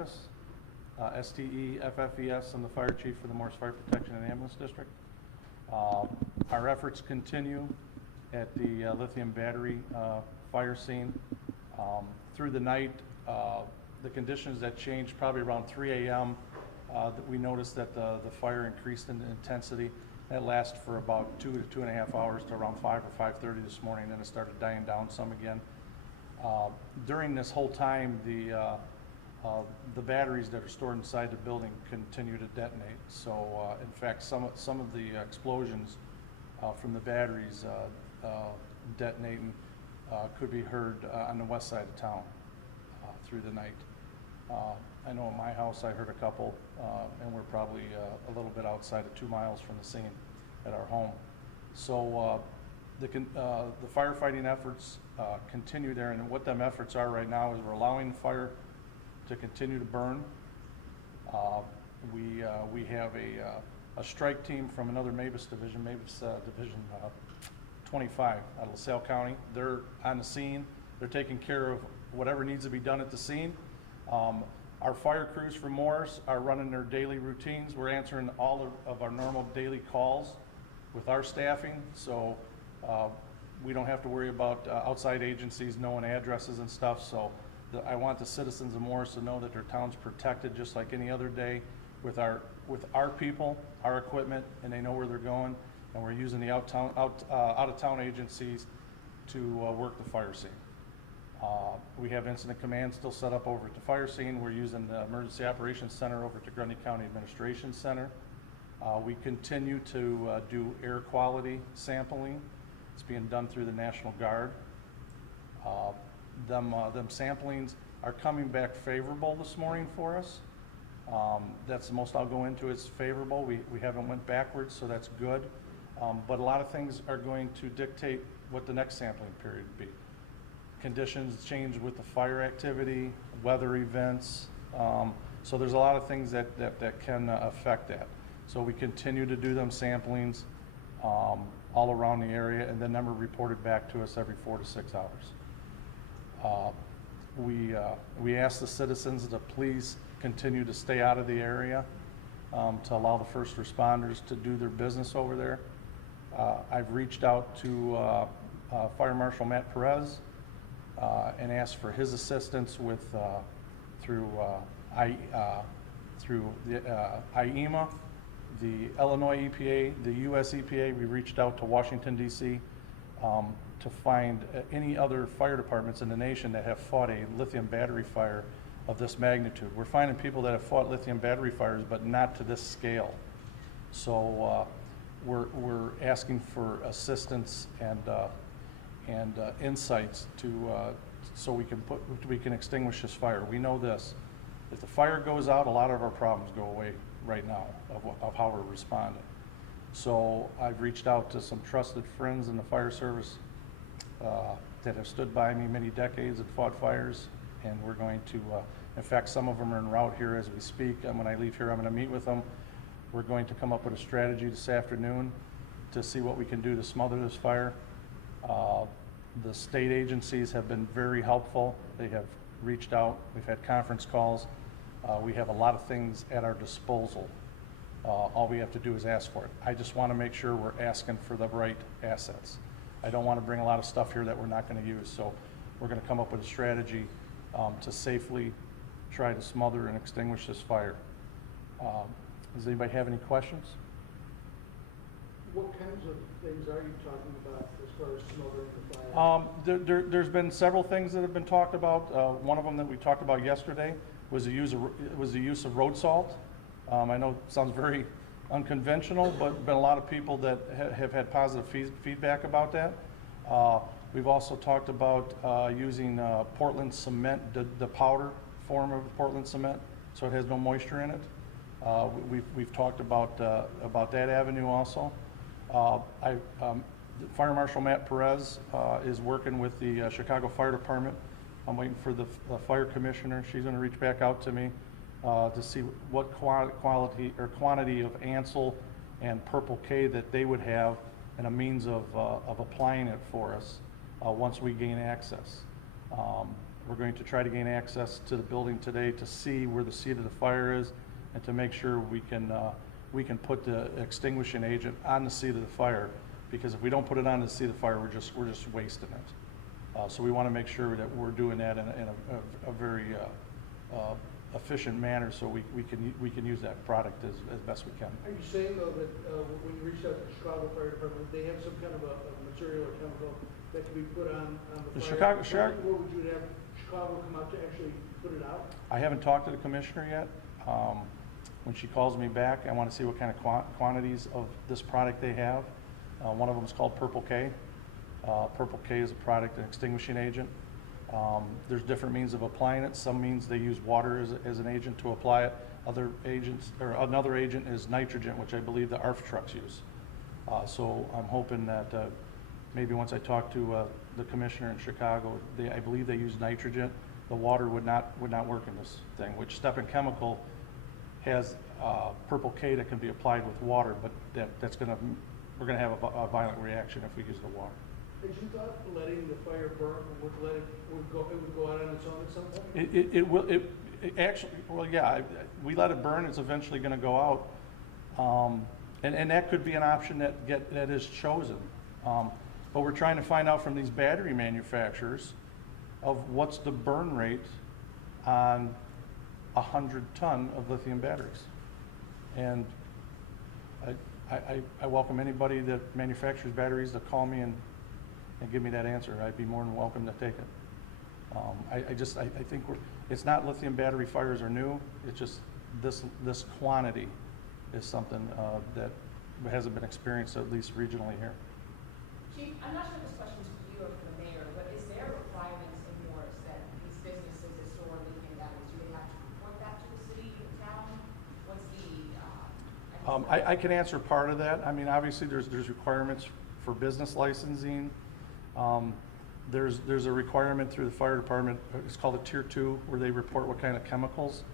STEFFES, and the fire chief for the Morris Fire Protection and Ambulance District. Our efforts continue at the lithium battery fire scene. Through the night, the conditions that changed probably around 3 a.m. That we noticed that the fire increased in intensity. That lasted for about 2 to 2.5 hours to around 5 or 5:30 this morning. Then it started dying down some again. During this whole time, the batteries that are stored inside the building continue to detonate. So, in fact, some of the explosions from the batteries detonating could be heard on the west side of town through the night. I know at my house I heard a couple, and we're probably a little bit outside of 2 miles from the scene at our home. So the firefighting efforts continue there, and what them efforts are right now is we're allowing the fire to continue to burn. We have a strike team from another Mavis division, Division 25 out of LaSalle County. They're on the scene. They're taking care of whatever needs to be done at the scene. Our fire crews from Morris are running their daily routines. We're answering all of our normal daily calls with our staffing, so we don't have to worry about outside agencies knowing addresses and stuff. So I want the citizens of Morris to know that their town's protected just like any other day with our people, our equipment, and they know where they're going. And we're using the out-of-town agencies to work the fire scene. We have incident command still set up over at the fire scene. We're using the Emergency Operations Center over at the Grundy County Administration Center. We continue to do air quality sampling. It's being done through the National Guard. Them samplings are coming back favorable this morning for us. That's the most I'll go into. It's favorable. We haven't went backwards, so that's good. But a lot of things are going to dictate what the next sampling period would be. Conditions change with the fire activity, weather events. So there's a lot of things that can affect that. So we continue to do them samplings all around the area, and then them are reported back to us every 4 to 6 hours. We ask the citizens to please continue to stay out of the area to allow the first responders to do their business over there. I've reached out to Fire Marshal Matt Perez and asked for his assistance with through the IEMA, the Illinois EPA, the US EPA. We reached out to Washington, D.C. To find any other fire departments in the nation that have fought a lithium battery fire of this magnitude. We're finding people that have fought lithium battery fires, but not to this scale. So we're asking for assistance and insights so we can extinguish this fire. We know this: if the fire goes out, a lot of our problems go away right now of how we're responding. So I've reached out to some trusted friends in the fire service that have stood by me many decades and fought fires, and we're going to, in fact, some of them are en route here as we speak, and when I leave here I'm going to meet with them. We're going to come up with a strategy this afternoon to see what we can do to smother this fire. The state agencies have been very helpful. They have reached out. We've had conference calls. We have a lot of things at our disposal. All we have to do is ask for it. I just want to make sure we're asking for the right assets. I don't want to bring a lot of stuff here that we're not going to use. So we're going to come up with a strategy to safely try to smother and extinguish this fire. Does anybody have any questions? What kinds of things are you talking about as far as smothering the fire? There's been several things that have been talked about. One of them that we talked about yesterday was the use of road salt. I know it sounds very unconventional, but been a lot of people that have had positive feedback about that. We've also talked about using Portland cement, the powder form of Portland cement, so it has no moisture in it. We've talked about that avenue also. Fire Marshal Matt Perez is working with the Chicago Fire Department. I'm waiting for the fire commissioner. She's going to reach back out to me to see what quality or quantity of Ansel and Purple K that they would have, and a means of applying it for us once we gain access. We're going to try to gain access to the building today to see where the seat of the fire is and to make sure we can put the extinguishing agent on the seat of the fire, because if we don't put it on the seat of the fire, we're just wasting it. So we want to make sure that we're doing that in a very efficient manner, so we can use that product as best we can. Are you saying though that when you reached out to the Chicago Fire Department, they have some kind of a material or chemical that can be put on the fire? Or would you have Chicago come out to actually put it out? I haven't talked to the commissioner yet. When she calls me back, I want to see what kind of quantities of this product they have. One of them is called Purple K. Purple K is a product, an extinguishing agent. There's different means of applying it. Some means they use water as an agent to apply it. Other agents, or another agent is nitrogen, which I believe the ARF trucks use. So I'm hoping that maybe once I talk to the commissioner in Chicago, I believe they use nitrogen. The water would not work in this thing, which Stepan Chemical has Purple K that can be applied with water, but we're gonna have a violent reaction if we use the water. Had you thought letting the fire burn would go out on its own at some point? It actually, well, yeah, we let it burn, it's eventually gonna go out. And that could be an option that is chosen. But we're trying to find out from these battery manufacturers of what's the burn rate on 100 ton of lithium batteries. And I welcome anybody that manufactures batteries to call me and give me that answer. I'd be more than welcome to take it. I think it's not lithium battery fires are new. It's just this quantity is something that hasn't been experienced, at least regionally here. Chief, I'm not sure if this question is for you or for the mayor, but is there requirements in Morris that these businesses that store lithium batteries, do they have to report that to the city or the town? What's the, I can answer part of that. I mean, obviously, there's requirements for business licensing. There's a requirement through the fire department, it's called a Tier 2, where they report what kind of chemicals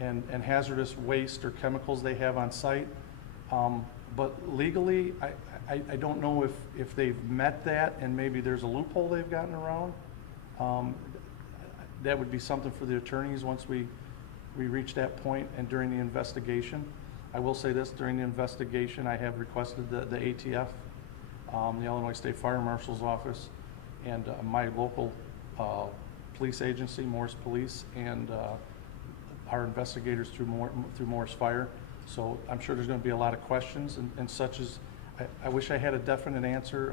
and hazardous waste or chemicals they have on site. But legally, I don't know if they've met that, and maybe there's a loophole they've gotten around. That would be something for the attorneys once we reach that point and during the investigation. I will say this, during the investigation, I have requested the ATF, the Illinois State Fire Marshal's office, and my local police agency, Morris Police, and our investigators through Morris Fire. So I'm sure there's going to be a lot of questions and such as, I wish I had a definite answer.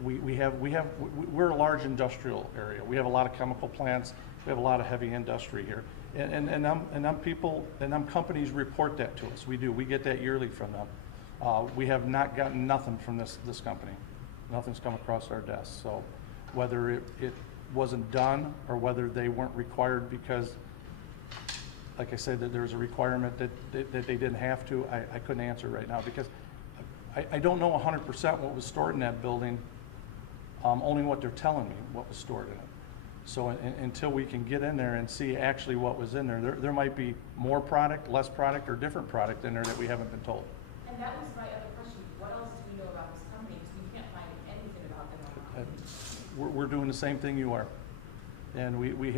We're a large industrial area. We have a lot of chemical plants. We have a lot of heavy industry here. And companies report that to us. We do. We get that yearly from them. We have not gotten nothing from this company. Nothing's come across our desk. So whether it wasn't done or whether they weren't required because, like I said, that there was a requirement that they didn't have to, I couldn't answer right now because I don't know 100% what was stored in that building, only what they're telling me what was stored in it. So until we can get in there and see actually what was in there might be more product, less product, or different product in there that we haven't been told. and that was my other question. What else do we know about this company? Because we can't find anything about them online. We're doing the same thing you are. And we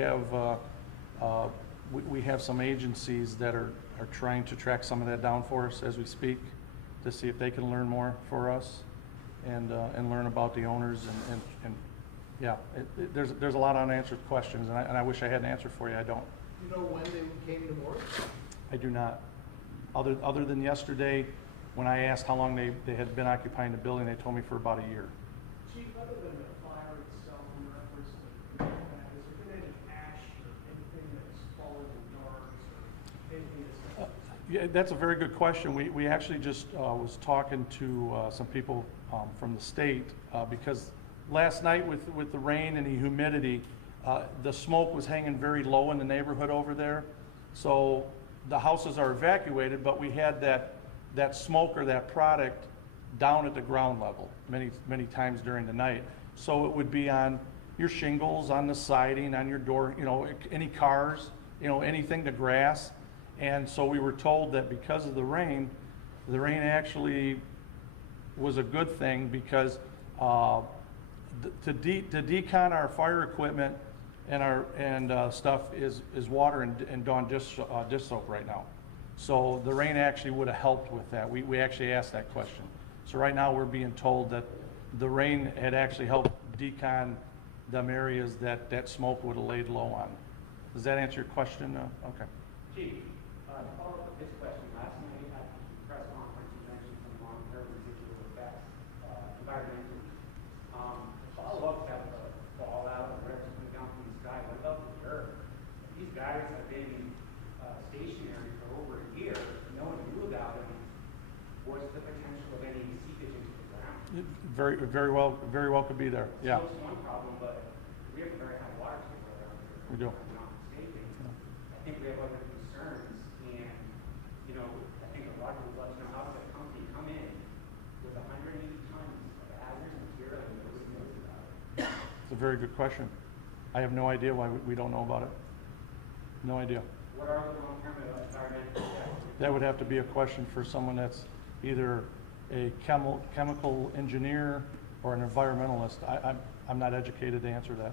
have some agencies that are trying to track some of that down for us as we speak to see if they can learn more for us and learn about the owners and yeah, there's a lot of unanswered questions and I wish I had an answer for you. I don't. You know when they came to Morris? I do not. Other than yesterday, when I asked how long they had been occupying the building, they told me for about a year. Chief, other than the fire itself in reference to that, has there been any ash or anything that's fallen in yards or anything that's... Yeah, that's a very good question. We actually just was talking to some people from the state because last night with the rain and the humidity, the smoke was hanging very low in the neighborhood over there. So the houses are evacuated, but we had that smoke or that product down at the ground level many times during the night. So it would be on your shingles, on the siding, on your door, any cars, anything, the grass. And so we were told that because of the rain actually was a good thing because to decon our fire equipment, stuff is water and Dawn dish soap right now. So the rain actually would have helped with that. We actually asked that question. So right now we're being told that the rain had actually helped decon them areas that smoke would have laid low on. Does that answer your question? Okay. Chief, to follow up with this question, last night at the press conference, you mentioned some long-term residual effects, environmentally. The follow-up that the fallout and the rest coming down from the sky, what about the earth? These guys have been stationary for over a year, no one knew about it. What's the potential of any seepage into the ground? Very well could be there. Yeah. So it's one problem, but we have a very high water table around here. We do. If I'm not mistaken. I think we have other concerns, and, you know, I think a lot of people would love to know how does a company come in with 180 tons of hazardous material and nobody knows about it? It's a very good question. I have no idea why we don't know about it. No idea. What are the long-term environmental effects? That would have to be a question for someone that's either a chemical engineer or an environmentalist. I'm not educated to answer that.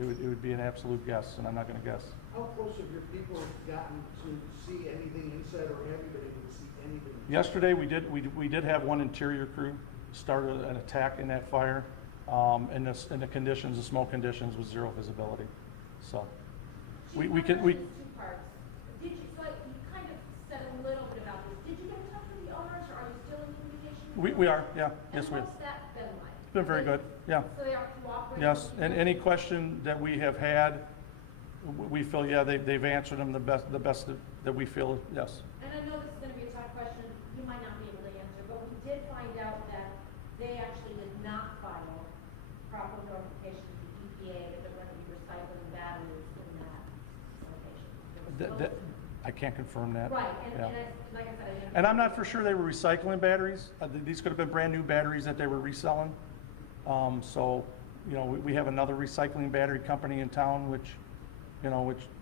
It would be an absolute guess, and I'm not going to guess. How close have your people gotten to see anything inside, or have you been able to see anything? Yesterday, we did have one interior crew start an attack in that fire, and the conditions, the smoke conditions, was zero visibility. So we could. Two parts. Did you, so you kind of said a little bit about this. Did you get in touch with the owners, or are you still in communication with them? We are, yeah. Yes, we And have. what's that been like? It's been very good, yeah. So they are cooperating? Yes, and any question that we have had, we feel, yeah, they've answered them the best that we feel, yes. And I know this is gonna be a tough question, you might not be able to answer, but we did find out that they actually did not file proper notification to the EPA that they're gonna be recycling batteries in that location. There was no- I can't confirm that. Right, Yeah. and like I said, I didn't. And I'm not for sure they were recycling batteries. These could have been brand-new batteries that they were reselling. So, you know, we have another recycling battery company in town, which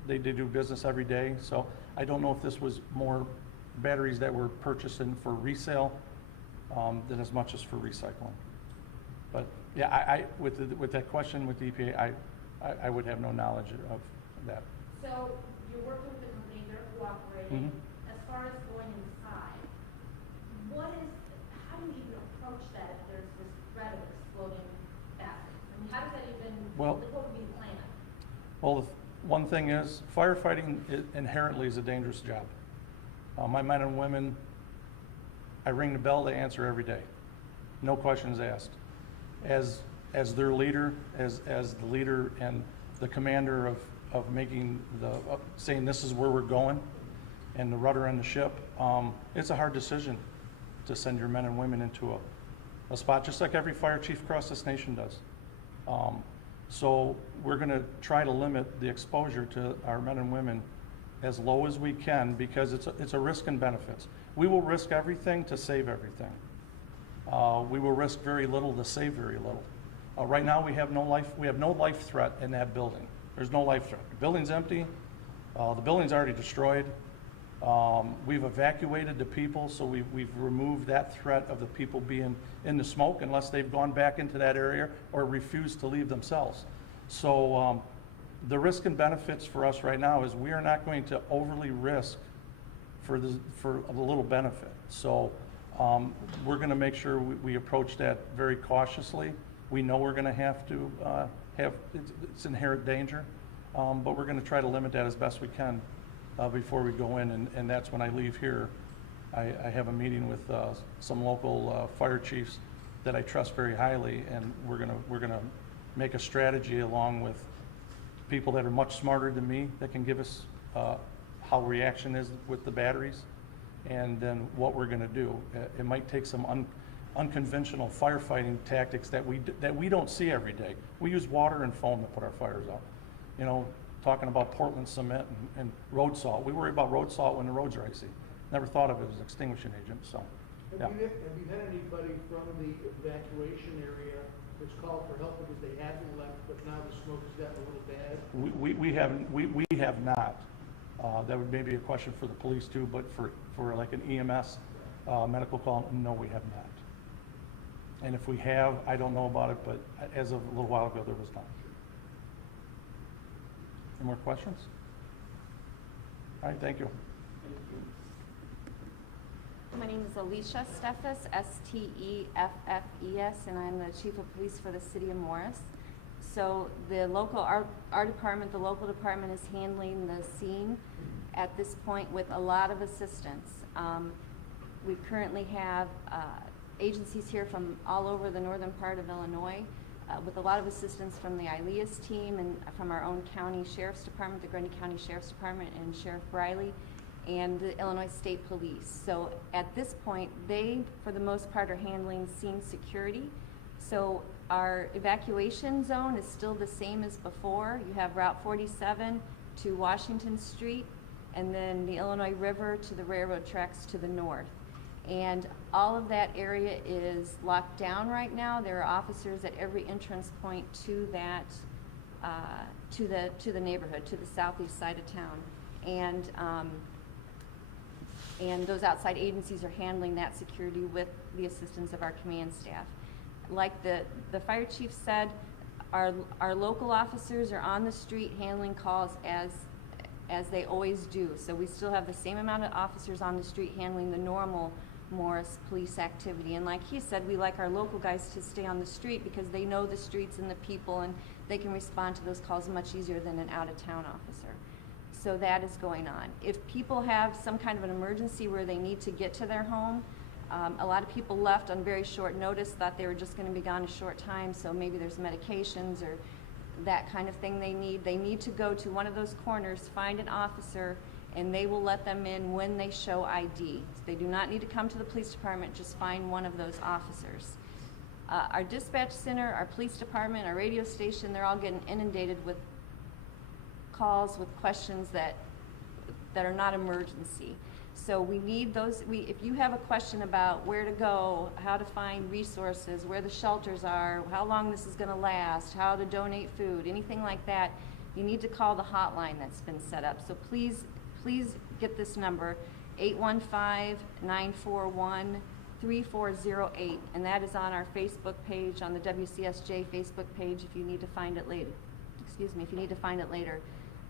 they do business every day. So I don't know if this was more batteries that were purchased for resale than as much as for recycling. But, yeah, with that question with the EPA, I would have no knowledge of that. So you're working with the company, they're cooperating. Mhm. As far as going inside, how do you even approach that if there's this threat of exploding batteries? I mean, how does that even, Well- what would be the plan? Well, one thing is, firefighting inherently is a dangerous job. My men and women, I ring the bell, they answer every day. No questions asked. As their leader, as the leader and the commander of making saying this is where we're going, and the rudder on the ship, it's a hard decision to send your men and women into a spot, just like every fire chief across this nation does. So we're going to try to limit the exposure to our men and women as low as we can, because it's a risk and benefits. We will risk everything to save everything. We will risk very little to save very little. Right now, we have no life threat in that building. There's no life threat. The building's empty. The building's already destroyed. We've evacuated the people, so we've removed that threat of the people being in the smoke unless they've gone back into that area or refused to leave themselves. So the risk and benefits for us right now is we are not going to overly risk for a little benefit. So we're going to make sure we approach that very cautiously. We know we're going to have to have it's inherent danger, but we're going to try to limit that as best we can before we go in. And that's when I leave here. I have a meeting with some local fire chiefs that I trust very highly, and we're gonna make a strategy along with people that are much smarter than me that can give us how reaction is with the batteries, and then what we're going to do. It might take some unconventional firefighting tactics that we don't see every day. We use water and foam to put our fires out. You know, talking about Portland cement and road salt. We worry about road salt when the roads are icy. Never thought of it as an extinguishing agent. So, yeah. Have you had anybody from the evacuation area that's called for help because they hadn't left, but now the smoke has gotten a little bad? We have not. That would maybe a question for the police too, but for like an EMS medical call, no, we have not. And if we have, I don't know about it, but as of a little while ago, there was none. Any more questions? All right, thank you. My name is Alicia Steffes, Steffes, and I'm the Chief of Police for the City of Morris. So the local, our department, the local department is handling the scene at this point with a lot of assistance. We currently have agencies here from all over the northern part of Illinois with a lot of assistance from the ILEAS team and from our own county sheriff's department, the Grundy County Sheriff's Department, and Sheriff Briley, and the Illinois State Police. So at this point, they, for the most part, are handling scene security. So our evacuation zone is still the same as before. You have Route 47 to Washington Street, and then the Illinois River to the railroad tracks to the north. And all of that area is locked down right now. There are officers at every entrance point to that, to the neighborhood, to the southeast side of town. And those outside agencies are handling that security with the assistance of our command staff. Like the fire chief said, our local officers are on the street handling calls as they always do. So we still have the same amount of officers on the street handling the normal Morris police activity. And like he said, we like our local guys to stay on the street because they know the streets and the people, and they can respond to those calls much easier than an out-of-town officer. So that is going on. If people have some kind of an emergency where they need to get to their home, a lot of people left on very short notice, thought they were just going to be gone a short time, so maybe there's medications or that kind of thing they need. They need to go to one of those corners, find an officer, and they will let them in when they show ID. They do not need to come to the police department, just find one of those officers. Our dispatch center, our police department, our radio station, they're all getting inundated with calls with questions that are not emergency. So we need those. If you have a question about where to go, how to find resources, where the shelters are, how long this is going to last, how to donate food, anything like that, you need to call the hotline that's been set up. So please get this number, 815-941-3408, and that is on our Facebook page, on the WCSJ Facebook page if you need to find it later. Excuse me, if you need to find it later.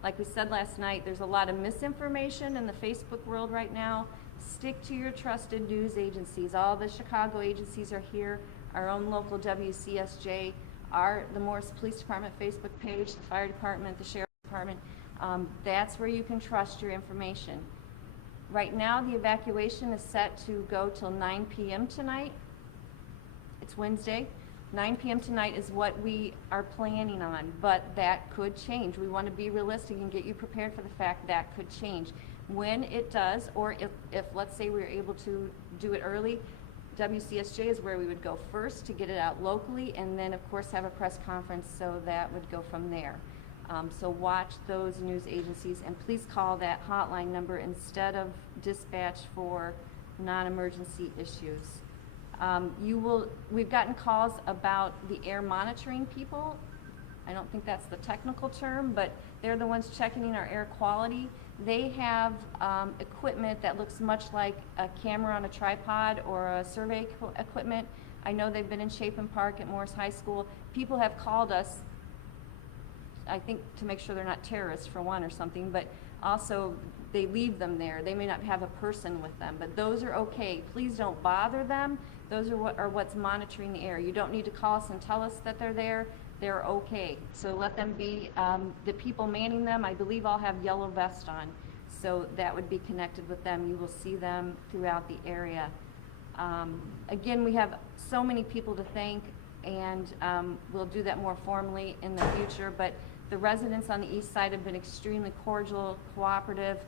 Like we said last night, there's a lot of misinformation in the Facebook world right now. Stick to your trusted news agencies. All the Chicago agencies are here. Our own local WCSJ, the Morris Police Department Facebook page, the fire department, the sheriff's department. That's where you can trust your information. Right now, the evacuation is set to go till 9 p.m. tonight. It's Wednesday. 9 p.m. tonight is what we are planning on, but that could change. We want to be realistic and get you prepared for the fact that could change. When it does, or if let's say we're able to do it early, WCSJ is where we would go first to get it out locally, and then of course have a press conference, so that would go from there. So watch those news agencies, and please call that hotline number instead of dispatch for non-emergency issues. We've gotten calls about the air monitoring people. I don't think that's the technical term, but they're the ones checking our air quality. They have equipment that looks much like a camera on a tripod or a survey equipment. I know they've been in Chapin Park at Morris High School. People have called us, I think to make sure they're not terrorists for one or something, but also they leave them there. They may not have a person with them, but those are okay. Please don't bother them. Those are what's monitoring the air. You don't need to call us and tell us that they're there. They're okay. So let them be. The people manning them, I believe, all have yellow vests on. So that would be connected with them. You will see them throughout the area. Again, we have so many people to thank, and we'll do that more formally in the future. But the residents on the east side have been extremely cordial, cooperative.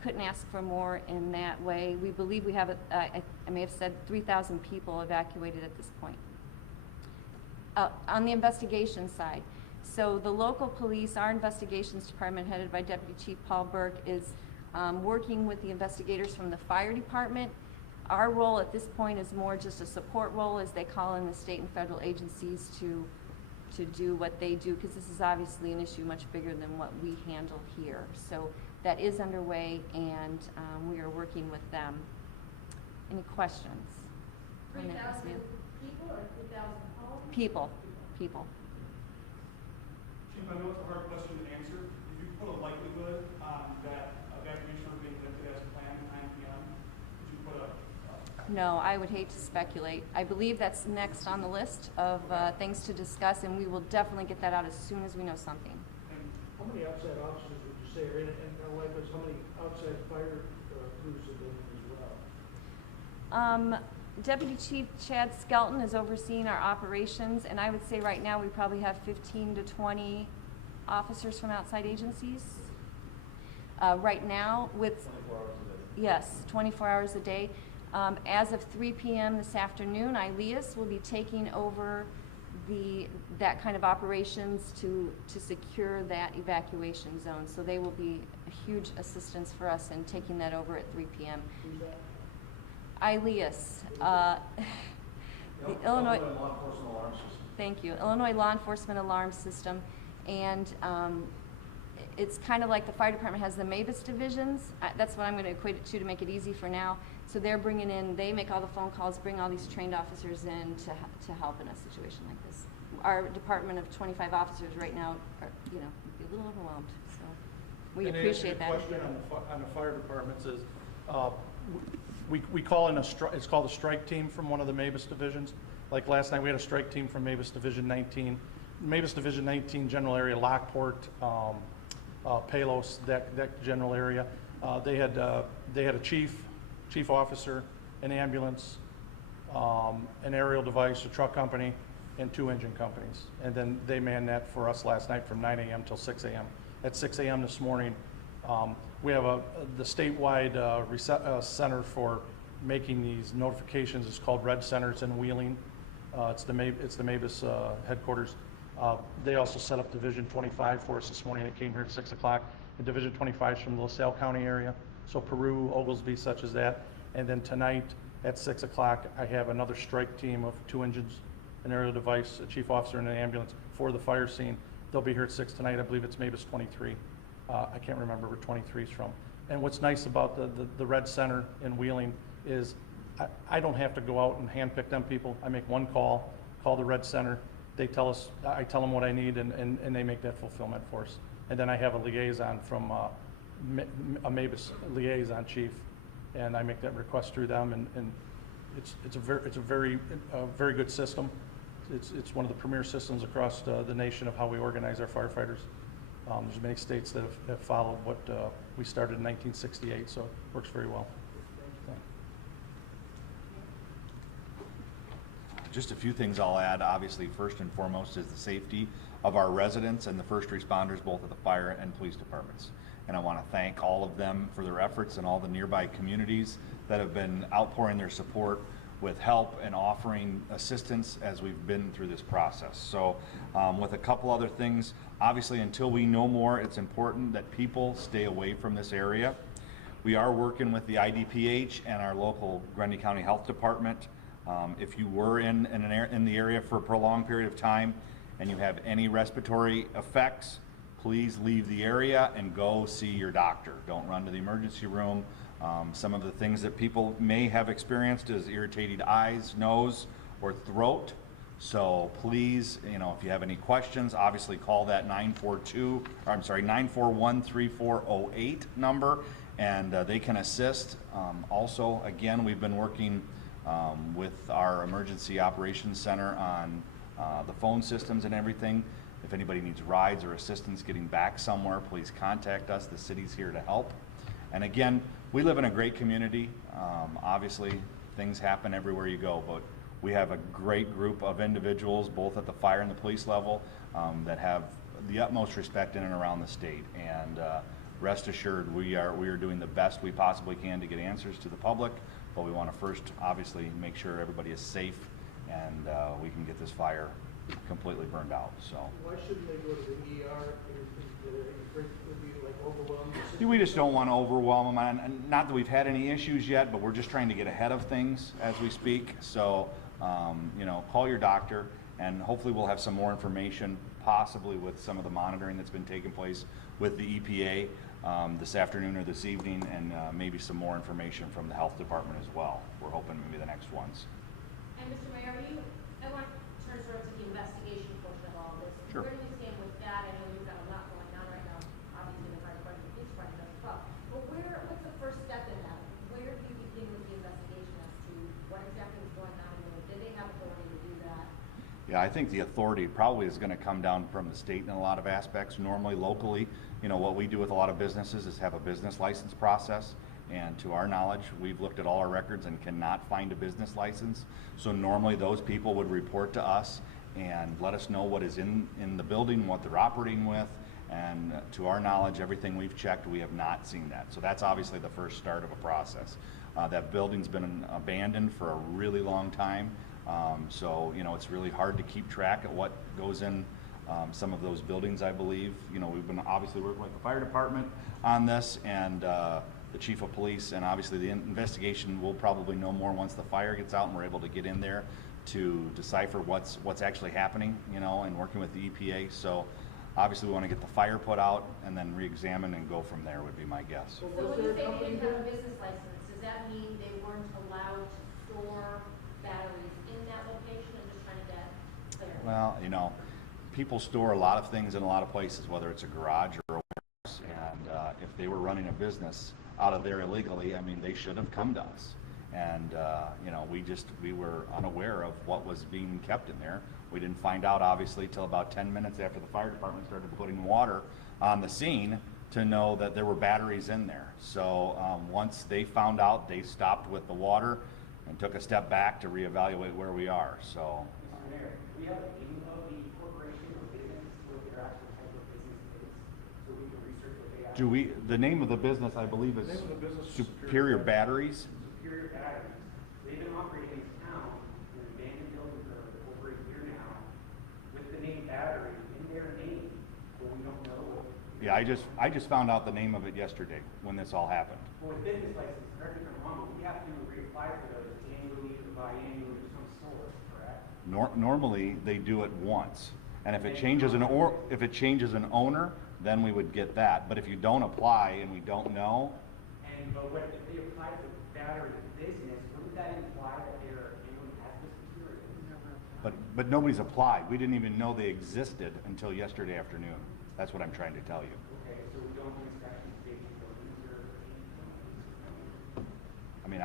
Couldn't ask for more in that way. We believe we have, I may have said 3,000 people evacuated at this point. On the investigation side, so the local police, our investigations department headed by Deputy Chief Paul Burke, is working with the investigators from the fire department. Our role at this point is more just a support role as they call in the state and federal agencies to do what they do, because this is obviously an issue much bigger than what we handle here. So that is underway, and we are working with them. Any questions? 3,000 people or 3,000 homes? People. Chief, Chief, I know it's a hard question to answer. If you put a likelihood on that evacuation route being lifted as planned at 9 p.m., could you put a No, I would hate to speculate. I believe that's next on the list of things to discuss, and we will definitely get that out as soon as we know something. How many outside officers would you say are in it, and likewise, how many outside fire crews have been in as well? Deputy Chief Chad Skelton is overseeing our operations, and I would say right now we probably have 15 to 20 officers from outside agencies. Right now with 24 hours a day. Yes, 24 hours a day. As of 3 p.m. this afternoon, ILEAS will be taking over that kind of operations to secure that evacuation zone. So they will be a huge assistance for us in taking that over at 3 p.m. Who's that? ILEAS, the Illinois Law Enforcement Alarm System. Thank you. Illinois Law Enforcement Alarm System, and it's kind of like the fire department has the MABUS divisions. That's what I'm going to equate it to make it easy for now. So they're bringing in, they make all the phone calls, bring all these trained officers in to help in a situation like this. Our department of 25 officers right now are, be a little overwhelmed. So we And appreciate the that. question on the fire departments is, we call in it's called a strike team from one of the MABUS divisions. Like last night, we had a strike team from MABUS Division 19. MABUS Division 19 general area, Lockport, Palos, that general area. They had a chief officer, an ambulance, an aerial device, a truck company, and 2 engine companies. And then they manned that for us last night from 9 a.m. till 6 a.m. At 6 a.m. this morning, we have the statewide center for making these notifications. It's called Red Centers in Wheeling. It's the MABUS headquarters. They also set up Division 25 for us this morning. It came here at 6 o'clock. And Division 25 is from the LaSalle County area. So Peru, Oglesby, such as that. And then tonight at 6 o'clock, I have another strike team of 2 engines, an aerial device, a chief officer, and an ambulance for the fire scene. They'll be here at 6 tonight. I believe it's MABUS 23. I can't remember where 23 is from. And what's nice about the Red Center in Wheeling is I don't have to go out and handpick them people. I make one call the Red Center. They tell us, I tell them what I need, and they make that fulfillment for us. And then I have a liaison from a MABUS liaison chief, and I make that request through them. And it's a very good system. It's one of the premier systems across the nation of how we organize our firefighters. There's many states that have followed what we started in 1968, so it works very well. Just a few things I'll add. Obviously, first and foremost is the safety of our residents and the first responders, both at the fire and police departments. And I want to thank all of them for their efforts and all the nearby communities that have been outpouring their support with help and offering assistance as we've been through this process. So with a couple other things, obviously until we know more, it's important that people stay away from this area. We are working with the IDPH and our local Grundy County Health Department. If you were in the area for a prolonged period of time and you have any respiratory effects, please leave the area and go see your doctor. Don't run to the emergency room. Some of the things that people may have experienced is irritated eyes, nose, or throat. So please, if you have any questions, obviously call that 941-3408 number, and they can assist. Also, again, we've been working with our emergency operations center on the phone systems and everything. If anybody needs rides or assistance getting back somewhere, please contact us. The city's here to help. And again, we live in a great community. Obviously, things happen everywhere you go, but we have a great group of individuals, both at the fire and the police level, that have the utmost respect in and around the state. And rest assured, we are doing the best we possibly can to get answers to the public, but we want to first, obviously, make sure everybody is safe and we can get this fire completely burned out. So Why shouldn't they go to the ER? Would be like overwhelmed? we just don't want to overwhelm them. And not that we've had any issues yet, but we're just trying to get ahead of things as we speak. So call your doctor, and hopefully we'll have some more information, possibly with some of the monitoring that's been taking place with the EPA this afternoon or this evening, and maybe some more information from the health department as well. We're hoping maybe the next ones. And Mr. Mayor, I want to turn sort of to the investigation portion of all of this. Sure. Where do we stand with that? I know Yeah, I think the authority probably is gonna come down from the state in a lot of aspects. Normally, locally, you know, what we do with a lot of businesses is have a business license process. And to our knowledge, we've looked at all our records and cannot find a business license. So normally those people would report to us and let us know what is in the building, what they're operating with. And to our knowledge, everything we've checked, we have not seen that. So that's obviously the first start of a process. That building's been abandoned for a really long time. So, you know, it's really hard to keep track of what goes in some of those buildings, I believe. You know, we've been obviously working with the fire department on this and the chief of police, and obviously the investigation will probably know more once the fire gets out and we're able to get in there to decipher what's actually happening, you know, and working with the EPA. So obviously we want to get the fire put out and then re-examine and go from there would be my guess. So when you say they didn't have a business license, does that mean they weren't allowed to store batteries in that location? I'm just trying to get clarity. Well, you know, people store a lot of things in a lot of places, whether it's a garage or a warehouse, and if they were running a business out of there illegally, I mean, they should have come to us. And, you know, we were unaware of what was being kept in there. We didn't find out, obviously, till about 10 minutes after the fire department started putting water on the scene to know that there were batteries in there. So once they found out, they stopped with the water and took a step back to reevaluate where we are. So. Mr. Mayor, do we have a name of the corporation or business what their actual type of business is, so we can research what they actually? The name of the business, I believe, is The name of the business is Superior Batteries. Superior Batteries. They've been operating in town in an abandoned building for over a year now with the name Battery in their name, but we don't know what. Yeah, I just found out the name of it yesterday when this all happened. Well, with business license, correct me if I'm wrong, but we have to reapply for those annually or biannually of some sort, correct? Normally, they do it once, and if it changes an owner, then we would get that. But if you don't apply and we don't know, But what if they apply for battery business, wouldn't that imply that they're anyone hazardous material? but nobody's applied. We didn't even know they existed until yesterday afternoon. That's what I'm trying to tell you. Okay, so we don't do inspection safety buildings or anything? I mean,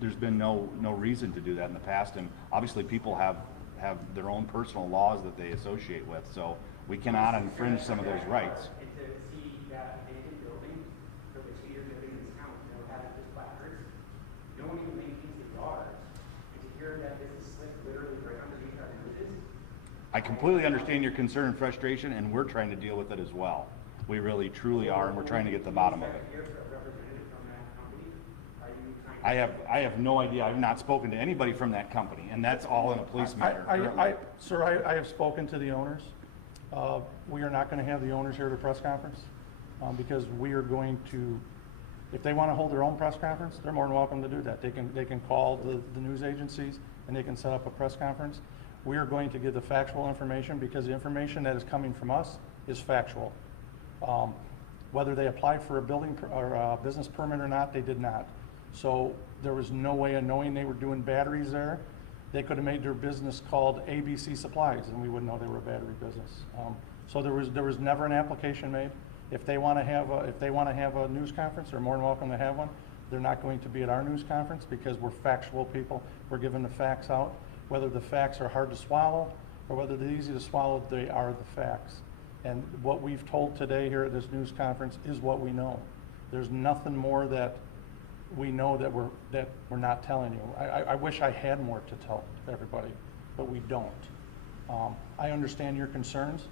there's been no reason to do that in the past, and obviously people have their own personal laws that they associate with, so we cannot infringe some of those rights. And to see that abandoned building for the 2 years they've been in this town, no hazardous placards, no one even maintains the yards, and to hear that this is slipped literally right underneath our noses. I completely understand your concern and frustration, and we're trying to deal with it as well. We really, truly are, and we're trying to get to the bottom of it. Here's a representative from that company. Are you trying to? I have no idea. I've not spoken to anybody from that company, and that's all in a police matter. Sir, I have spoken to the owners. We are not going to have the owners here at a press conference because we are going to, if they want to hold their own press conference, they're more than welcome to do that. They can call the news agencies and they can set up a press conference. We are going to give the factual information because the information that is coming from us is factual. Whether they applied for a building or a business permit or not, they did not. So there was no way of knowing they were doing batteries there. They could have made their business called ABC Supplies, and we wouldn't know they were a battery business. So there was never an application made. If they want to have a news conference, they're more than welcome to have one. They're not going to be at our news conference because we're factual people. We're giving the facts out. Whether the facts are hard to swallow or whether they're easy to swallow, they are the facts. And what we've told today here at this news conference is what we know. There's nothing more that we know that we're not telling you. I wish I had more to tell everybody, but we don't. I understand your concerns.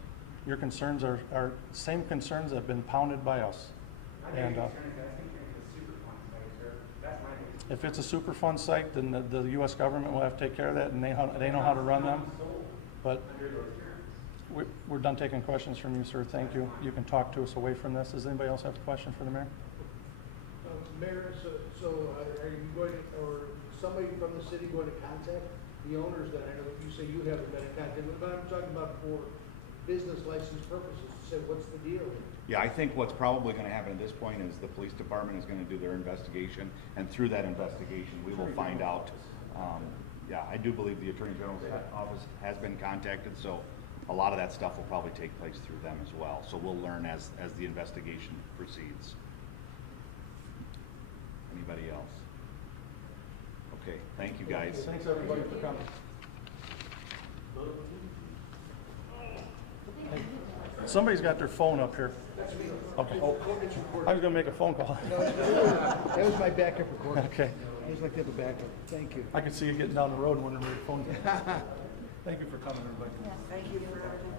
Your concerns are same concerns that have been pounded by us. And if it's a Superfund site, then the U.S. government will have to take care of that, and they know how to run them. But we're done taking questions from you, sir. Thank you. You can talk to us away from this. Does anybody else have a question for the mayor? Mayor, so are you going to, or somebody from the city going to contact the owners that I know you say you haven't been in contact with, but I'm talking about for business license purposes, to say what's the deal? Yeah, I think what's probably going to happen at this point is the police department is going to do their investigation, and through that investigation, we will find out. Yeah, I do believe the Attorney General's office has been contacted, so a lot of that stuff will probably take place through them as well. So we'll learn as the investigation proceeds. Anybody else? Okay, thank you guys. Thanks everybody for coming. Somebody's got their phone up here. Okay. I was gonna make a phone call. That was my backup recording. Okay. I just like to have a backup. Thank you. I could see you getting down the road and wondering where your phone is. Thank you for coming, everybody. Thank you for everything.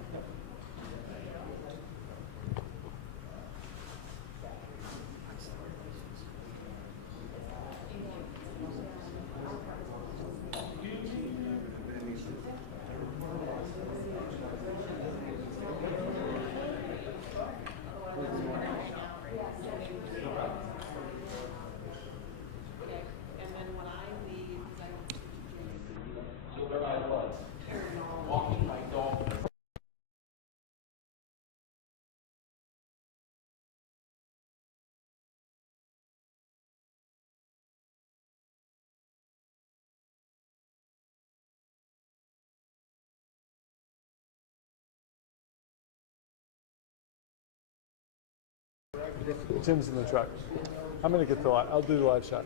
Tim's in the truck. I'm gonna get I'll do the live shot.